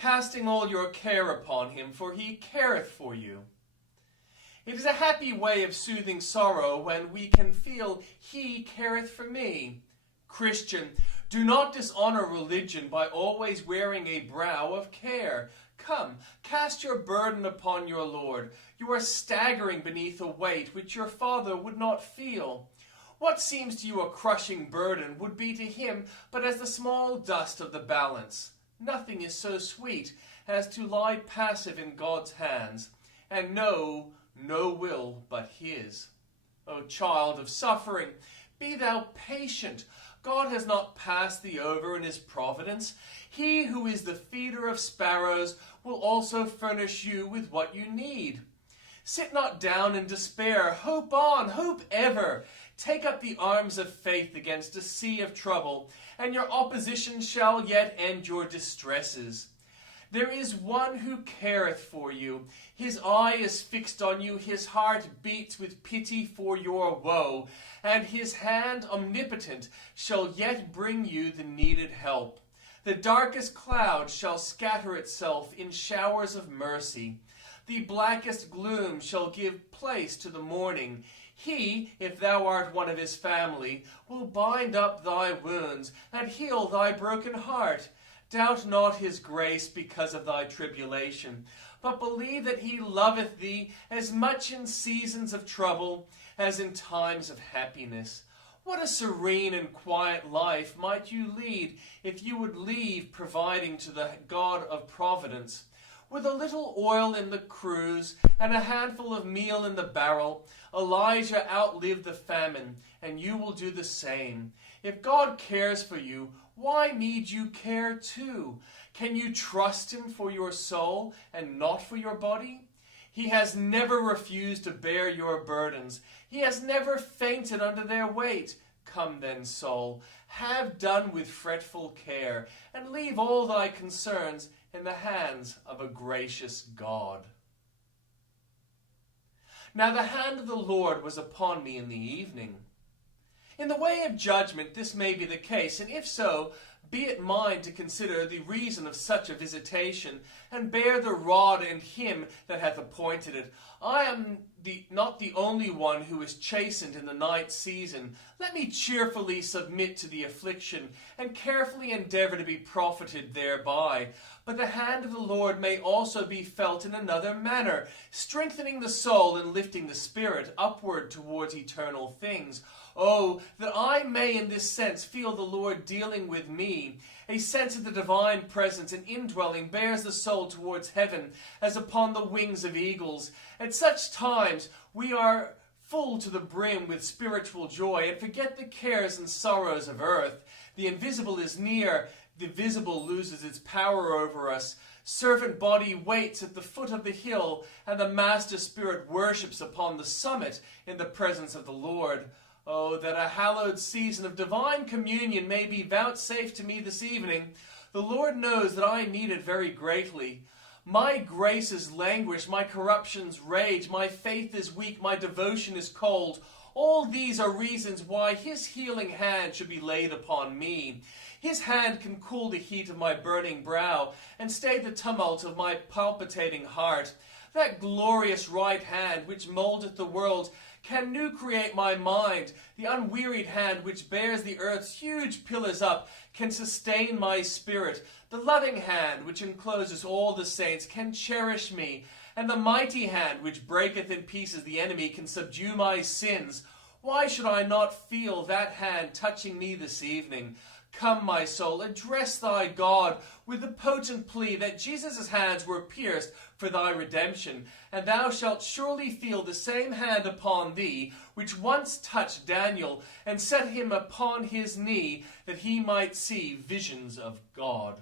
casting all your care upon him, for he careth for you. It is a happy way of soothing sorrow when we can feel he careth for me. Christian, do not dishonor religion by always wearing a brow of care. Come, cast your burden upon your Lord. You are staggering beneath a weight which your Father would not feel. What seems to you a crushing burden would be to him but as the small dust of the balance. Nothing is so sweet as to lie passive in God's hands, and know no will but his. O child of suffering, be thou patient. God has not passed thee over in his providence. He who is the feeder of sparrows will also furnish you with what you need. Sit not down in despair. Hope on, hope ever. Take up the arms of faith against a sea of trouble, and your opposition shall yet end your distresses. There is one who careth for you. His eye is fixed on you. His heart beats with pity for your woe. And his hand omnipotent shall yet bring you the needed help. The darkest cloud shall scatter itself in showers of mercy. The blackest gloom shall give place to the morning. He, if thou art one of his family, will bind up thy wounds and heal thy broken heart. Doubt not his grace because of thy tribulation, but believe that he loveth thee as much in seasons of trouble as in times of happiness. What a serene and quiet life might you lead if you would leave providing to the God of providence. With a little oil in the cruse and a handful of meal in the barrel, Elijah outlived the famine, and you will do the same. If God cares for you, why need you care too? Can you trust him for your soul and not for your body? He has never refused to bear your burdens. He has never fainted under their weight. Come then, soul, have done with fretful care, and leave all thy concerns in the hands of a gracious God. Now the hand of the Lord was upon me in the evening. In the way of judgment this may be the case, and if so, be it mine to consider the reason of such a visitation, and bear the rod and him that hath appointed it. I am not the only one who is chastened in the night season. Let me cheerfully submit to the affliction, and carefully endeavor to be profited thereby. But the hand of the Lord may also be felt in another manner, strengthening the soul and lifting the spirit upward towards eternal things. Oh, that I may in this sense feel the Lord dealing with me. A sense of the divine presence and indwelling bears the soul towards heaven as upon the wings of eagles. At such times we are full to the brim with spiritual joy and forget the cares and sorrows of earth. The invisible is near. The visible loses its power over us. Servant body waits at the foot of the hill, and the master spirit worships upon the summit in the presence of the Lord. Oh, that a hallowed season of divine communion may be vouchsafed to me this evening. The Lord knows that I need it very greatly. My graces languish, my corruptions rage, my faith is weak, my devotion is cold. All these are reasons why his healing hand should be laid upon me. His hand can cool the heat of my burning brow and stay the tumult of my palpitating heart. That glorious right hand which mouldeth the world can new create my mind. The unwearied hand which bears the earth's huge pillars up can sustain my spirit. The loving hand which encloses all the saints can cherish me. And the mighty hand which breaketh in pieces the enemy can subdue my sins. Why should I not feel that hand touching me this evening? Come, my soul, address thy God with the potent plea that Jesus' hands were pierced for thy redemption, and thou shalt surely feel the same hand upon thee which once touched Daniel and set him upon his knee that he might see visions of God.